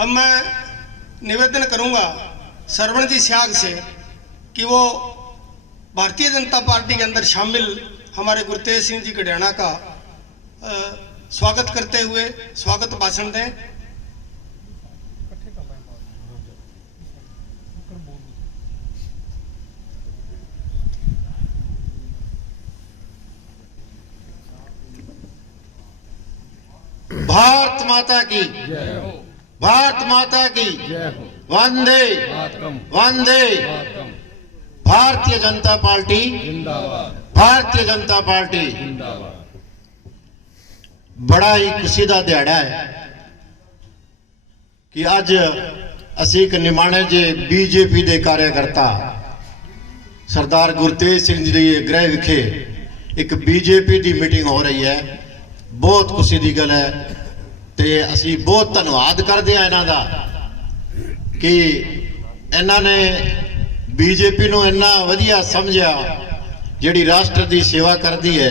अब मैं निवेदन करूंगा सरवण जी स्याग से कि वो भारतीय जनता पार्टी के अंदर शामिल हमारे गुरतेज सिंह जी कड़ियाना का स्वागत करते हुए स्वागत भाषण दें। भारत माता की जय हो, भारत माता की जय हो, वंदे वंदे, भारतीय जनता पार्टी जिंदाबाद, भारतीय जनता पार्टी जिंदाबाद। बड़ा ही खुशी का दिहाड़ा है कि अज असी एक निमाणे जे बीजेपी के कार्यकर्ता सरदार गुरतेज सिंह जी के गृह विखे एक बीजेपी की मीटिंग हो रही है। बहुत खुशी की गल है ते असी बहुत धन्यवाद करते हैं इन्हां दा कि इन्हां ने बीजेपी नूं इन्ना वधिया समझिया जिहड़ी राष्ट्र की सेवा करती है।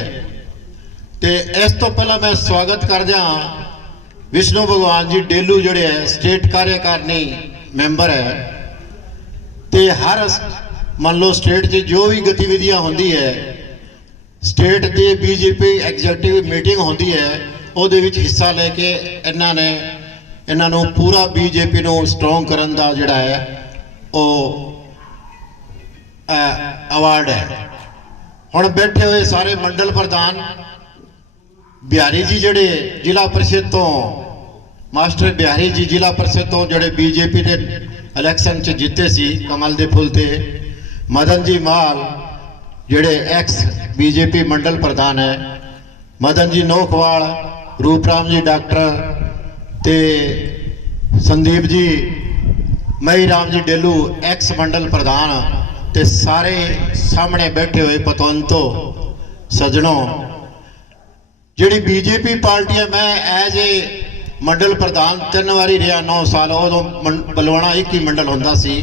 ते इस तो पहला मैं स्वागत करदा विष्णु भगवान जी डेलू जिहड़े है स्टेट कार्यकारिणी मैंबर है। ते हर मान लो स्टेट की जो भी गतिविधियां होंदी है स्टेट की बीजेपी एग्जीक्यूटिव मीटिंग होती है ਉਹਦੇ ਵਿੱਚ हिस्सा लेके इन्हों पूरा बीजेपी ਨੂੰ स्ट्रोंग करन दा जिहड़ा है वो अवार्ड है। हुण बैठे हुए सारे मंडल प्रधान बिहारी जी जिहड़े जिला परिषद तो मास्टर बिहारी जी जिला परिषद तो जिहड़े बीजेपी के इलैक्शन च जीते सी कमल दे फुल ते, मदन जी माल जिहड़े एक्स बीजेपी मंडल प्रधान है, मदन जी नोखवाल, रूपराम जी डॉक्टर ते संदीप जी मई राम जी डेलू एक्स मंडल प्रधान ते सारे सामने बैठे हुए पतवंतो सजनों जिहड़ी बीजेपी पार्टी है। मैं एज ए मंडल प्रधान 3 वारी रहा 9 साल, उदों बलवाना एक ही मंडल होंदा सी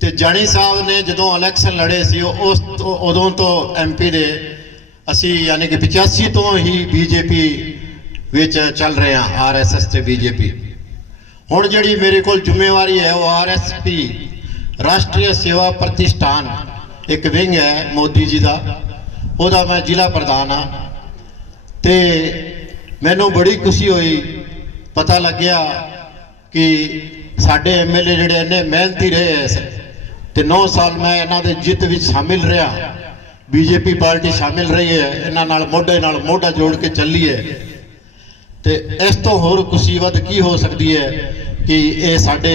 ते जानी साहब ने जदों इलैक्शन लड़े सी उस उदों तो MP दे असी यानी कि 85 तो ही बीजेपी विच चल रहे हैं RSS ते बीजेपी। हुण जिहड़ी मेरे कोल जिम्मेवारी है वो RSP राष्ट्रीय सेवा प्रतिष्ठान एक विंग है मोदी जी का, उहदा मैं जिला प्रधान हाँ। ते मैनू बड़ी खुशी हुई पता लग गया कि साडे MLA जिहड़े इन्ने मेहनती रहे हैं ते 9 साल मैं इन्हां दे जित विच शामिल रहा। बीजेपी पार्टी शामिल रही है, इन्हां नाल मोढे नाल मोढा जोड़ के चली है। ते इस तो होर खुशी वध की हो सकती है कि ये साडे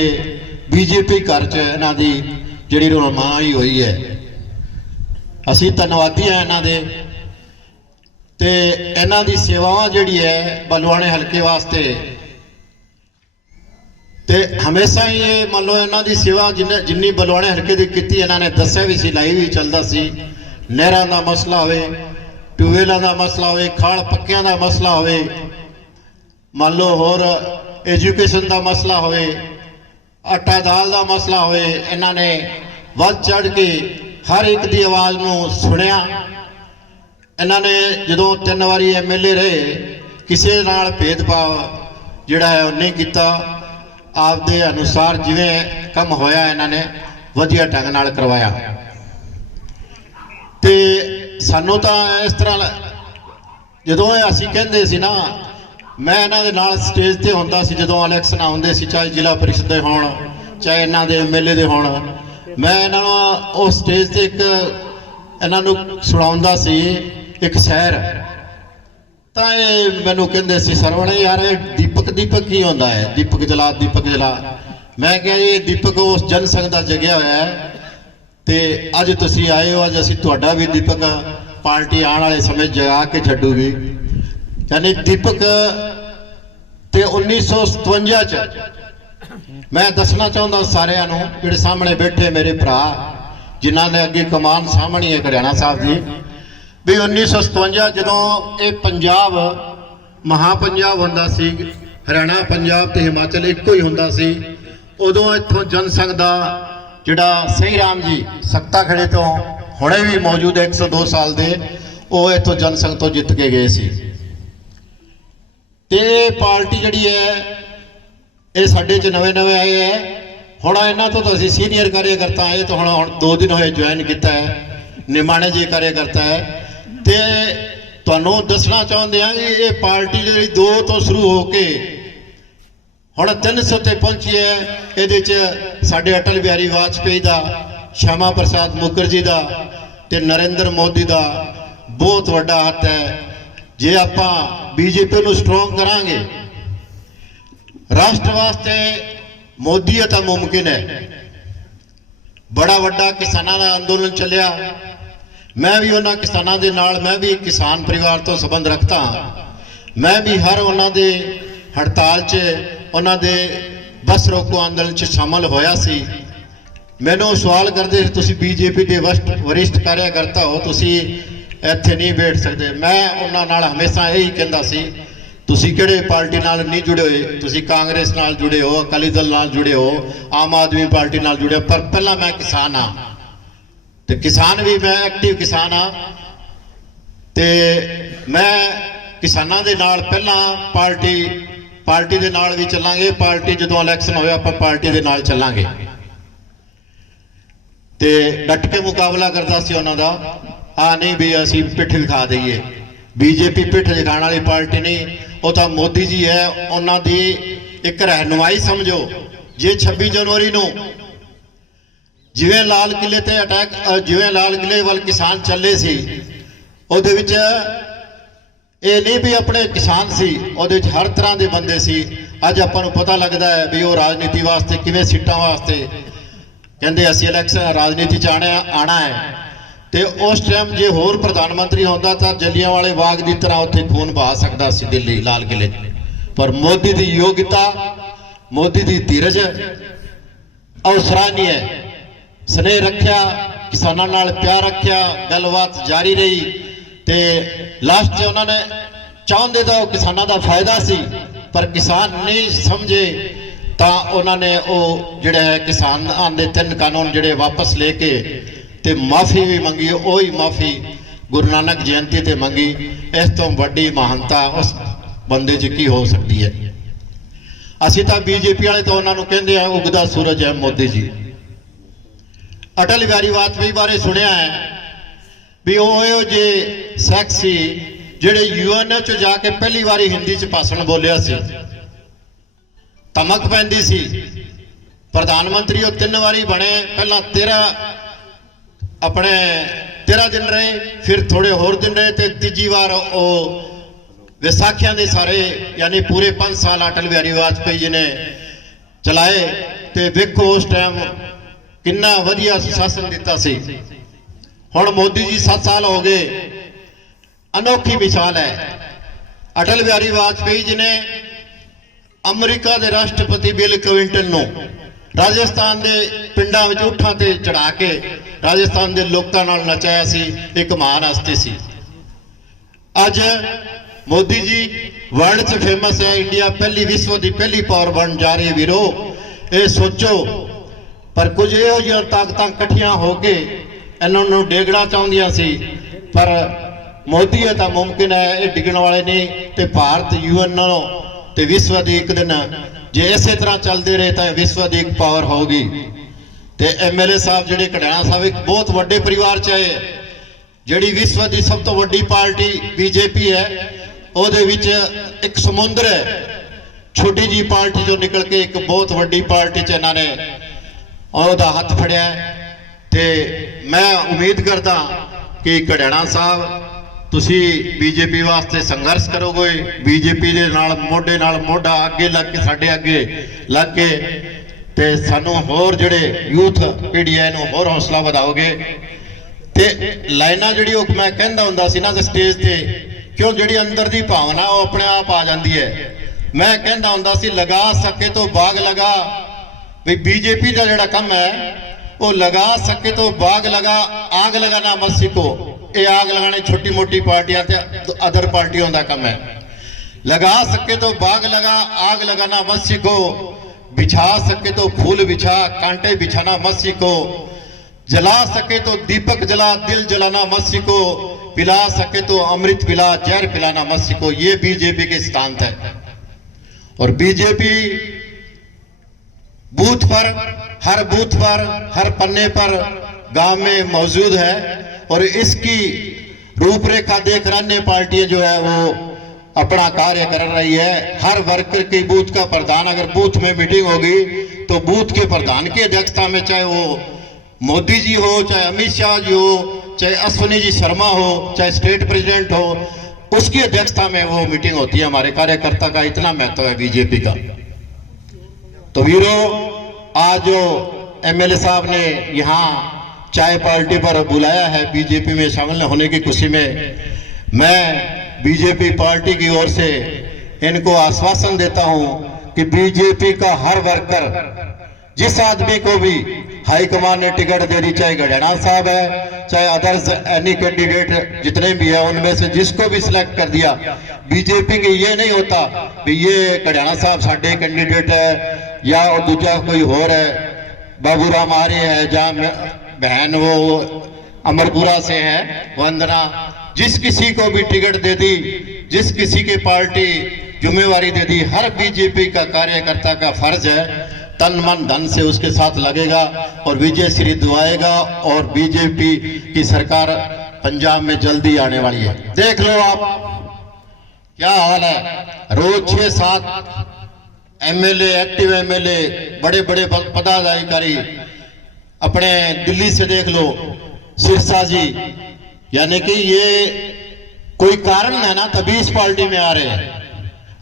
बीजेपी घर च इन्हां दी जिहड़ी रहनुमाई हुई है। असी धन्नवादी हैं इन्हां दे ते इन्हां दी सेवावां जिहड़ी है बलवाने हल्के वास्ते ते हमेशा ही ये मान लो इन्हां दी सेवा जिन्नी बलवाने हल्के दी कीती इन्हां ने दस्सिया भी सी, लाइव भी चलदा सी। नहरां दा मसला होवे, ट्यूबवेलां दा मसला होवे, खाल पक्कियां दा मसला होवे, मान लो होर एजुकेशन का मसला होवे, आटा दाल का मसला होवे, इन्हां ने वध चढ़ के हर एक की आवाज़ नूं सुनिया। इन्हां ने जदों 3 वारी MLA रहे किसी नाल भेदभाव जिहड़ा है नहीं किया, आपदे अनुसार जिवें कम होया इन्हां ने वधिया ढंग नाल करवाया। ते सानू तो इस तरह जदों असी कहंदे सी ना, मैं इन्हां दे नाल स्टेज ते हुंदा सी जदों इलैक्शन आउंदे सी, चाहे जिला परिषद दे होण चाहे इन्हां दे MLA दे होण, मैं इन्हां नूं उस स्टेज ते एक इन्हां नूं सुणाउंदा सी एक शहर। तां इह मैनूं कहंदे सी सरवण यार दीपक दीपक की हुंदा है, दीपक जला दीपक जला। मैं कहा ये दीपक उस जनसंघ दा जगिया होया है ते अज तुसी आए हो, अज असी तुहाडा भी दीपक पार्टी आने वाले समय जगा के छड्डूगी। यानी दीपक ते 1957 च मैं दसना चाहता सारिਆਂ ਨੂੰ ਜਿਹੜੇ सामने बैठे मेरे भरा जिन्हों ने अगे कमान सामने है कड़ियाना साहब जी भी 1957 जदों ये पंजाब महापंजाब हुंदा सी, हरियाणा पंजाब ते हिमाचल एको ही हुंदा सी, उदों इत्थों जनसंघ दा जिहड़ा सही राम जी सक्ता खड़े तो हुणे भी मौजूद है 102 साल दे, वो इत्थों जनसंघ तो जित के गए सी। ते पार्टी जिहड़ी है ਇਹ ਸਾਡੇ 'ਚ ਨਵੇਂ ਆਏ ਹੈ। ਹੁਣ ਇਹਨਾਂ ਤੋਂ ਤਾਂ ਅਸੀਂ ਸੀਨੀਅਰ ਕਾਰਜਕਰਤਾ ਆਏ ਤਾਂ ਹੁਣ 2 ਦਿਨ ਹੋਏ ਜੁਆਇਨ ਕੀਤਾ ਹੈ, ਨਿਮਾਣੇ ਜੀ ਕਾਰਜਕਰਤਾ ਹੈ। ਤੇ ਤੁਹਾਨੂੰ ਦੱਸਣਾ ਚਾਹੁੰਦੇ ਹਾਂ ਕਿ ਇਹ ਪਾਰਟੀ ਜਿਹੜੀ 2 ਤੋਂ ਸ਼ੁਰੂ ਹੋ ਕੇ ਹੁਣ 300 ਤੇ ਪਹੁੰਚੀ ਹੈ। ਇਹਦੇ 'ਚ ਸਾਡੇ ਅਟਲ ਬਿਹਾਰੀ ਵਾਜਪੇਈ ਦਾ, ਸ਼ਿਆਮਾ ਪ੍ਰਸਾਦ ਮੁਖਰਜੀ ਦਾ ਤੇ ਨਰਿੰਦਰ ਮੋਦੀ ਦਾ ਬਹੁਤ ਵੱਡਾ ਹੱਥ ਹੈ। ਜੇ ਆਪਾਂ ਬੀਜੇਪੀ ਨੂੰ ਸਟਰੋਂਗ ਕਰਾਂਗੇ, ਰਾਸ਼ਟਰ ਵਾਸਤੇ ਮੋਦੀ ਤਾਂ ਮੁਮਕਿਨ ਹੈ। ਬੜਾ ਵੱਡਾ ਕਿਸਾਨਾਂ ਦਾ ਅੰਦੋਲਨ ਚੱਲਿਆ, ਮੈਂ ਵੀ ਉਹਨਾਂ ਕਿਸਾਨਾਂ ਦੇ ਨਾਲ, ਮੈਂ ਵੀ ਕਿਸਾਨ ਪਰਿਵਾਰ ਤੋਂ ਸੰਬੰਧ ਰੱਖਦਾ ਹਾਂ। ਮੈਂ ਵੀ ਹਰ ਉਹਨਾਂ ਦੇ ਹੜਤਾਲ 'ਚ, ਉਹਨਾਂ ਦੇ ਬੱਸ ਰੋਕੋ ਅੰਦੋਲਨ 'ਚ ਸ਼ਾਮਲ ਹੋਇਆ ਸੀ। ਮੈਨੂੰ ਸਵਾਲ ਕਰਦੇ ਤੁਸੀਂ ਬੀਜੇਪੀ ਦੇ ਵਰਿਸ਼ਠ ਕਾਰਜਕਰਤਾ ਹੋ, ਤੁਸੀਂ ਇੱਥੇ ਨਹੀਂ ਬੈਠ ਸਕਦੇ। ਮੈਂ ਉਹਨਾਂ ਨਾਲ ਹਮੇਸ਼ਾ ਇਹੀ ਕਹਿੰਦਾ ਸੀ, ਤੁਸੀਂ ਕਿਹੜੇ ਪਾਰਟੀ ਨਾਲ ਨਹੀਂ ਜੁੜੇ ਹੋਏ, ਤੁਸੀਂ ਕਾਂਗਰਸ ਨਾਲ ਜੁੜੇ ਹੋ, ਅਕਾਲੀ ਦਲ ਨਾਲ ਜੁੜੇ ਹੋ, ਆਮ ਆਦਮੀ ਪਾਰਟੀ ਨਾਲ ਜੁੜੇ ਹੋ, ਪਰ ਪਹਿਲਾਂ ਮੈਂ ਕਿਸਾਨ ਹਾਂ ਤੇ ਕਿਸਾਨ ਵੀ ਮੈਂ ਐਕਟਿਵ ਕਿਸਾਨ ਹਾਂ। ਤੇ ਮੈਂ ਕਿਸਾਨਾਂ ਦੇ ਨਾਲ ਪਹਿਲਾਂ ਪਾਰਟੀ ਦੇ ਨਾਲ ਵੀ ਚੱਲਾਂਗੇ। ਪਾਰਟੀ ਜਦੋਂ ਇਲੈਕਸ਼ਨ ਹੋਇਆ ਆਪਾਂ ਪਾਰਟੀ ਦੇ ਨਾਲ ਚੱਲਾਂਗੇ ਤੇ ਡਟ ਕੇ ਮੁਕਾਬਲਾ ਕਰਦਾ ਸੀ ਉਹਨਾਂ ਦਾ। ਆ ਨਹੀਂ ਵੀ ਅਸੀਂ ਪਿੱਠ ਦਿਖਾ ਦਈਏ, ਬੀਜੇਪੀ ਪਿੱਠ ਦਿਖਾਉਣ ਵਾਲੀ ਪਾਰਟੀ ਨਹੀਂ, ਉਹ ਤਾਂ ਮੋਦੀ ਜੀ ਹੈ। ਉਹਨਾਂ ਦੀ ਇੱਕ ਰਹਿਨੁਮਾਈ ਸਮਝੋ। ਜੇ 26 ਜਨਵਰੀ ਨੂੰ ਜਿਵੇਂ ਲਾਲ ਕਿਲੇ ਤੇ ਅਟੈਕ, ਜਿਵੇਂ ਲਾਲ ਕਿਲੇ ਵੱਲ ਕਿਸਾਨ ਚੱਲੇ ਸੀ, ਉਹਦੇ ਵਿੱਚ ਇਹ ਨਹੀਂ ਵੀ ਆਪਣੇ ਕਿਸਾਨ ਸੀ, ਉਹਦੇ ਵਿੱਚ ਹਰ ਤਰ੍ਹਾਂ ਦੇ ਬੰਦੇ ਸੀ। ਅੱਜ ਆਪਾਂ ਨੂੰ ਪਤਾ ਲੱਗਦਾ ਹੈ ਵੀ ਉਹ ਰਾਜਨੀਤੀ ਵਾਸਤੇ ਕਿਵੇਂ, ਸੀਟਾਂ ਵਾਸਤੇ ਕਹਿੰਦੇ ਅਸੀਂ ਇਲੈਕਸ਼ਨ ਰਾਜਨੀਤੀ 'ਚ ਆਣਾ ਹੈ। ਤੇ ਉਸ ਟਾਈਮ ਜੇ ਹੋਰ ਪ੍ਰਧਾਨ ਮੰਤਰੀ ਹੁੰਦਾ ਤਾਂ ਜਲਿਆਂਵਾਲੇ ਬਾਗ ਦੀ ਤਰ੍ਹਾਂ ਉੱਥੇ ਖੂਨ ਵਹਾ ਸਕਦਾ ਸੀ ਦਿੱਲੀ ਲਾਲ ਕਿਲੇ 'ਚ। ਪਰ ਮੋਦੀ ਦੀ ਯੋਗਤਾ, ਮੋਦੀ ਦੀ ਧੀਰਜ ਅਵਸਰਾਨੀ ਹੈ। ਸਨੇਹ ਰੱਖਿਆ, ਕਿਸਾਨਾਂ ਨਾਲ ਪਿਆਰ ਰੱਖਿਆ, ਗੱਲਬਾਤ ਜਾਰੀ ਰਹੀ ਤੇ ਲਾਸਟ 'ਚ ਉਹਨਾਂ ਨੇ ਚਾਹੁੰਦੇ ਤਾਂ ਉਹ ਕਿਸਾਨਾਂ ਦਾ ਫਾਇਦਾ ਸੀ, ਪਰ ਕਿਸਾਨ ਨਹੀਂ ਸਮਝੇ ਤਾਂ ਉਹਨਾਂ ਨੇ ਉਹ ਜਿਹੜਾ ਹੈ ਕਿਸਾਨਾਂ ਦੇ 3 ਕਾਨੂੰਨ ਜਿਹੜੇ ਵਾਪਸ ਲੈ ਕੇ ਤੇ ਮਾਫੀ ਵੀ ਮੰਗੀ। ਉਹੀ ਮਾਫੀ ਗੁਰੂ ਨਾਨਕ ਜਯੰਤੀ ਤੇ ਮੰਗੀ। ਇਸ ਤੋਂ ਵੱਡੀ ਮਹਾਨਤਾ ਉਸ ਬੰਦੇ 'ਚ ਕੀ ਹੋ ਸਕਦੀ ਹੈ। ਅਸੀਂ ਤਾਂ ਬੀਜੇਪੀ ਵਾਲੇ ਤਾਂ ਉਹਨਾਂ ਨੂੰ ਕਹਿੰਦੇ ਆ ਉਗਦਾ ਸੂਰਜ ਹੈ ਮੋਦੀ ਜੀ। ਅਟਲ ਬਿਹਾਰੀ ਵਾਜਪੇਈ ਬਾਰੇ ਸੁਣਿਆ ਹੈ ਵੀ ਉਹ ਇਹੋ ਜਿਹੇ ਸਿੱਖ ਸੀ ਜਿਹੜੇ UN 'ਚ ਜਾ ਕੇ ਪਹਿਲੀ ਵਾਰੀ ਹਿੰਦੀ 'ਚ ਭਾਸ਼ਣ ਬੋਲਿਆ ਸੀ। ਧਮਕ ਪੈਂਦੀ ਸੀ। ਪ੍ਰਧਾਨ ਮੰਤਰੀ ਉਹ 3 ਵਾਰੀ ਬਣੇ, ਪਹਿਲਾਂ 13 ਦਿਨ ਰਹੇ, ਫਿਰ ਥੋੜੇ ਹੋਰ ਦਿਨ ਰਹੇ ਤੇ ਤੀਜੀ ਵਾਰ ਉਹ ਵਿਸਾਖੀਆਂ ਦੇ ਸਾਰੇ ਯਾਨੀ ਪੂਰੇ 5 ਸਾਲ ਅਟਲ ਬਿਹਾਰੀ ਵਾਜਪੇਈ ਜੀ ਨੇ ਚਲਾਏ। ਤੇ ਵੇਖੋ ਉਸ ਟਾਈਮ ਕਿੰਨਾ ਵਧੀਆ ਸ਼ਾਸਨ ਦਿੱਤਾ ਸੀ। ਹੁਣ ਮੋਦੀ ਜੀ 7 ਸਾਲ ਹੋ ਗਏ। ਅਨੋਖੀ ਮਿਸਾਲ ਹੈ। ਅਟਲ ਬਿਹਾਰੀ ਵਾਜਪੇਈ ਜੀ ਨੇ ਅਮਰੀਕਾ ਦੇ ਰਾਸ਼ਟਰਪਤੀ ਬਿਲ ਕਲਿੰਟਨ ਨੂੰ ਰਾਜਸਥਾਨ ਦੇ ਪਿੰਡਾਂ ਵਿੱਚ ਊਠਾਂ ਤੇ ਚੜਾ ਕੇ ਰਾਜਸਥਾਨ ਦੇ ਲੋਕਾਂ ਨਾਲ ਨਚਾਇਆ ਸੀ। ਇੱਕ ਮਹਾਨ ਹਸਤੀ ਸੀ। ਅੱਜ ਮੋਦੀ ਜੀ ਵਰਲਡ 'ਚ ਫੇਮਸ ਹੈ। ਇੰਡੀਆ ਵਿਸ਼ਵ ਦੀ ਪਹਿਲੀ ਪਾਵਰ ਬਣ ਜਾ ਰਹੀ ਹੈ ਵੀਰੋ, ਇਹ ਸੋਚੋ। ਪਰ ਕੁਝ ਇਹੋ ਜਿਹੀਆਂ ਤਾਕਤਾਂ ਇਕੱਠੀਆਂ ਹੋ ਕੇ ਇਹਨਾਂ ਨੂੰ ਡੇਗਣਾ ਚਾਹੁੰਦੀਆਂ ਸੀ, ਪਰ ਮੋਦੀ ਇਹ ਤਾਂ ਮੁਮਕਿਨ ਹੈ, ਇਹ ਡਿੱਗਣ ਵਾਲੇ ਨਹੀਂ। ਤੇ ਭਾਰਤ UN ਨਾਲੋਂ ਤੇ ਵਿਸ਼ਵ ਦੀ ਇੱਕ ਦਿਨ ਜੇ ਇਸੇ ਤਰ੍ਹਾਂ ਚੱਲਦੇ ਰਹੇ ਤਾਂ ਵਿਸ਼ਵ ਦੀ ਇੱਕ ਪਾਵਰ ਹੋਊਗੀ। ਤੇ MLA ਸਾਹਿਬ ਜਿਹੜੇ ਕੜਿਆਣਾ ਸਾਹਿਬ ਇੱਕ ਬਹੁਤ ਵੱਡੇ ਪਰਿਵਾਰ 'ਚ ਆਏ। ਜਿਹੜੀ ਵਿਸ਼ਵ ਦੀ ਸਭ ਤੋਂ ਵੱਡੀ ਪਾਰਟੀ BJP ਹੈ, ਉਹਦੇ ਵਿੱਚ ਇੱਕ ਸਮੁੰਦਰ ਹੈ। ਛੋਟੀ ਜੀ ਪਾਰਟੀ ਚੋਂ ਨਿਕਲ ਕੇ ਇੱਕ ਬਹੁਤ ਵੱਡੀ ਪਾਰਟੀ 'ਚ ਇਹਨਾਂ ਨੇ ਉਹਦਾ ਹੱਥ ਫੜਿਆ। ਤੇ ਮੈਂ ਉਮੀਦ ਕਰਦਾ ਕਿ ਕੜਿਆਣਾ ਸਾਹਿਬ ਤੁਸੀਂ BJP ਵਾਸਤੇ ਸੰਘਰਸ਼ ਕਰੋਗੇ। BJP ਦੇ ਨਾਲ ਮੋਢਾ ਅੱਗੇ ਲੱਗ ਕੇ, ਸਾਡੇ ਅੱਗੇ ਲੱਗ ਕੇ ਤੇ ਸਾਨੂੰ ਹੋਰ ਜਿਹੜੇ ਯੂਥ ਪੀੜ੍ਹੀ ਹੈ ਇਹਨੂੰ ਹੋਰ ਹੌਸਲਾ ਵਧਾਓਗੇ। ਤੇ ਲਾਈਨਾਂ ਜਿਹੜੀ ਉਹ ਮੈਂ ਕਹਿੰਦਾ ਹੁੰਦਾ ਸੀ ਨਾ ਸਟੇਜ ਤੇ, ਕਿਉਂ ਜਿਹੜੀ ਅੰਦਰ ਦੀ ਭਾਵਨਾ ਉਹ ਆਪਣੇ ਆਪ ਆ ਜਾਂਦੀ ਹੈ। ਮੈਂ ਕਹਿੰਦਾ ਹੁੰਦਾ ਸੀ ਲਗਾ ਸਕੇ ਤੋਂ ਬਾਗ ਲਗਾ। ਵੀ BJP ਦਾ ਜਿਹੜਾ ਕੰਮ ਹੈ ਉਹ ਲਗਾ ਸਕੇ ਤੋਂ ਬਾਗ ਲਗਾ, ਆਗ ਲਗਾना मत सीखो। ये आग लगाने छोटी मोटी पार्टियां अदर पार्टियों का काम है। लगा सके तो बाग लगा, आग लगाना मत सीखो। बिछा सके तो फूल बिछा, कांटे बिछाना मत सीखो। जला सके तो दीपक जला, दिल जलाना मत सीखो। पिला सके तो अमृत पिला, जहर पिलाना मत सीखो। ये BJP के सिद्धांत है। और BJP बूथ पर, हर बूथ पर, हर पन्ने पर गांव में मौजूद है। और इसकी रूपरेखा देख अन्य पार्टियां जो है वो अपना कार्य कर रही है। हर वर्कर की बूथ का प्रधान, अगर बूथ में मीटिंग होगी तो बूथ के प्रधान की अध्यक्षता में, चाहे वो मोदी जी हो, चाहे अमित शाह जी हो, चाहे अश्विनी जी शर्मा हो, चाहे स्टेट प्रेसिडेंट हो, उसकी अध्यक्षता में वो मीटिंग होती है। हमारे कार्यकर्ता का इतना महत्व है बीजेपी का। तो वीरों, आज जो एमएलए साहब ने यहाँ चाय पार्टी पर बुलाया है बीजेपी में शामिल होने की खुशी में, मैं बीजेपी पार्टी की ओर से इनको आश्वासन देता हूं कि बीजेपी का हर वर्कर, जिस आदमी को भी हाईकमान ने टिकट दे दी, चाहे गढ़ाना साहब है, चाहे अदर्स एनी कैंडिडेट जितने भी है, उनमें से जिसको भी सिलेक्ट कर दिया, बीजेपी की ये नहीं होता कि ये गढ़ाना साहब साडे कैंडिडेट है या और दूसरा कोई और है, बाबूराम आर्य है, जहाँ बहन वो अमरपुरा से है वंदना, जिस किसी को भी टिकट दे दी, जिस किसी की पार्टी जिम्मेवारी दे दी, हर बीजेपी का कार्यकर्ता का फर्ज है तन मन धन से उसके साथ लगेगा और विजय श्री दुआएगा। और बीजेपी की सरकार पंजाब में जल्दी आने वाली है। देख लो आप क्या हाल है, रोज 6-7 एमएलए, एक्टिव एमएलए, बड़े बड़े पदाधिकारी अपने दिल्ली से देख लो, सिरसा जी, यानी कि ये कोई कारण है ना तभी इस पार्टी में आ रहे हैं।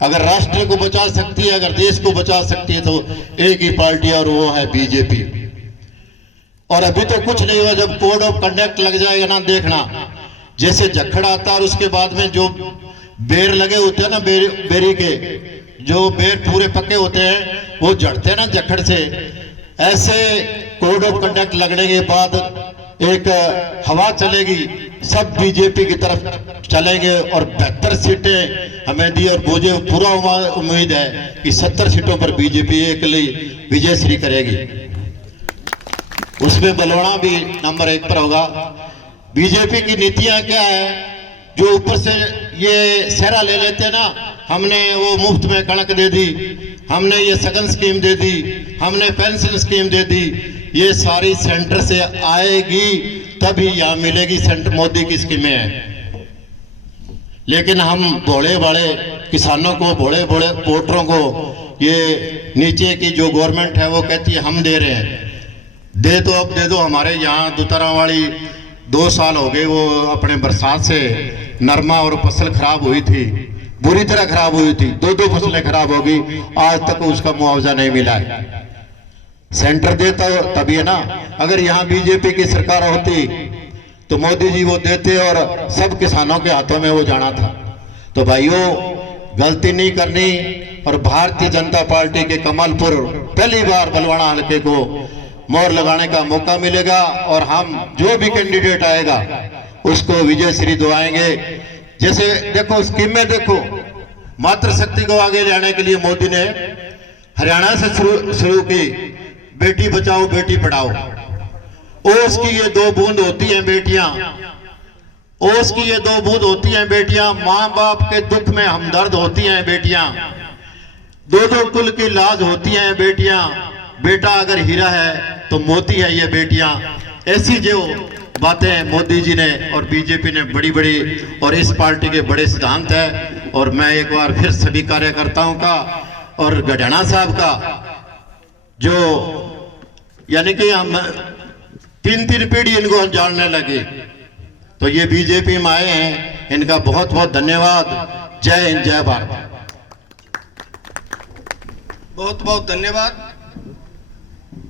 अगर राष्ट्र को बचा सकती है, अगर देश को बचा सकती है तो एक ही पार्टी और वो है बीजेपी। और अभी तो कुछ नहीं हुआ, जब कोड ऑफ कंडक्ट लग जाएगा ना, देखना जैसे झक्खड़ आता है और उसके बाद में जो बेर लगे होते हैं ना, बेरी के जो बेर पूरे पके होते हैं वो झड़ते हैं ना झक्खड़ से, ऐसे कोड ऑफ कंडक्ट लगने के बाद एक हवा चलेगी, सब बीजेपी की तरफ चलेंगे और 72 सीटें हमें दी। और मुझे पूरा उम्मीद है कि 70 सीटों पर बीजेपी अकेली विजयश्री करेगी। उसमें बलवाड़ा भी नंबर 1 पर होगा। बीजेपी की नीतियां क्या है, जो ऊपर से ये सहरा ले लेते हैं ना, हमने वो मुफ्त में कणक दे दी, हमने ये सगन स्कीम दे दी, हमने पेंशन स्कीम दे दी, ये सारी सेंटर से आएगी तभी यहाँ मिलेगी, सेंटर मोदी की स्कीमें हैं। लेकिन हम भोले भाले किसानों को, भोले भोले वोटरों को, ये नीचे की जो गवर्नमेंट है वो कहती है हम दे रहे हैं, दे तो अब दे दो। हमारे यहाँ दुतरा वाली 2 साल हो गए, वो अपने बरसात से नरमा और फसल खराब हुई थी, बुरी तरह खराब हुई थी, 2 फसलें खराब हो गई, आज तक उसका मुआवजा नहीं मिला है। सेंटर देता तभी है ना। अगर यहाँ बीजेपी की सरकार होती तो मोदी जी वो देते और सब किसानों के हाथों में वो जाना था। तो भाइयों, गलती नहीं करनी और भारतीय जनता पार्टी के कमलपुर पहली बार बलवाड़ा हल्के को मोहर लगाने का मौका मिलेगा और हम जो भी कैंडिडेट आएगा उसको विजय श्री दुआएंगे। जैसे देखो स्कीमें, देखो मातृशक्ति को आगे लाने के लिए मोदी ने हरियाणा से शुरू की बेटी बचाओ बेटी पढ़ाओ। ओस की ये 2 बूंद होती हैं बेटियां, ओस की ये 2 बूंद होती हैं बेटियां, माँ बाप के दुख में हमदर्द होती हैं बेटियां, 2 कुल की लाज होती हैं बेटियां, बेटा अगर हीरा है तो मोती है ये बेटियां। ऐसी जो बातें मोदी जी ने और बीजेपी ने बड़ी बड़ी, और इस पार्टी के बड़े सिद्धांत है। और मैं एक बार फिर सभी कार्यकर्ताओं का और गढ़ाना साहब का, जो यानी कि हम 3 पीढ़ी इनको जानने लगे, तो ये बीजेपी में आए हैं, इनका बहुत बहुत धन्यवाद। जय हिंद, जय भारत। बहुत बहुत धन्यवाद।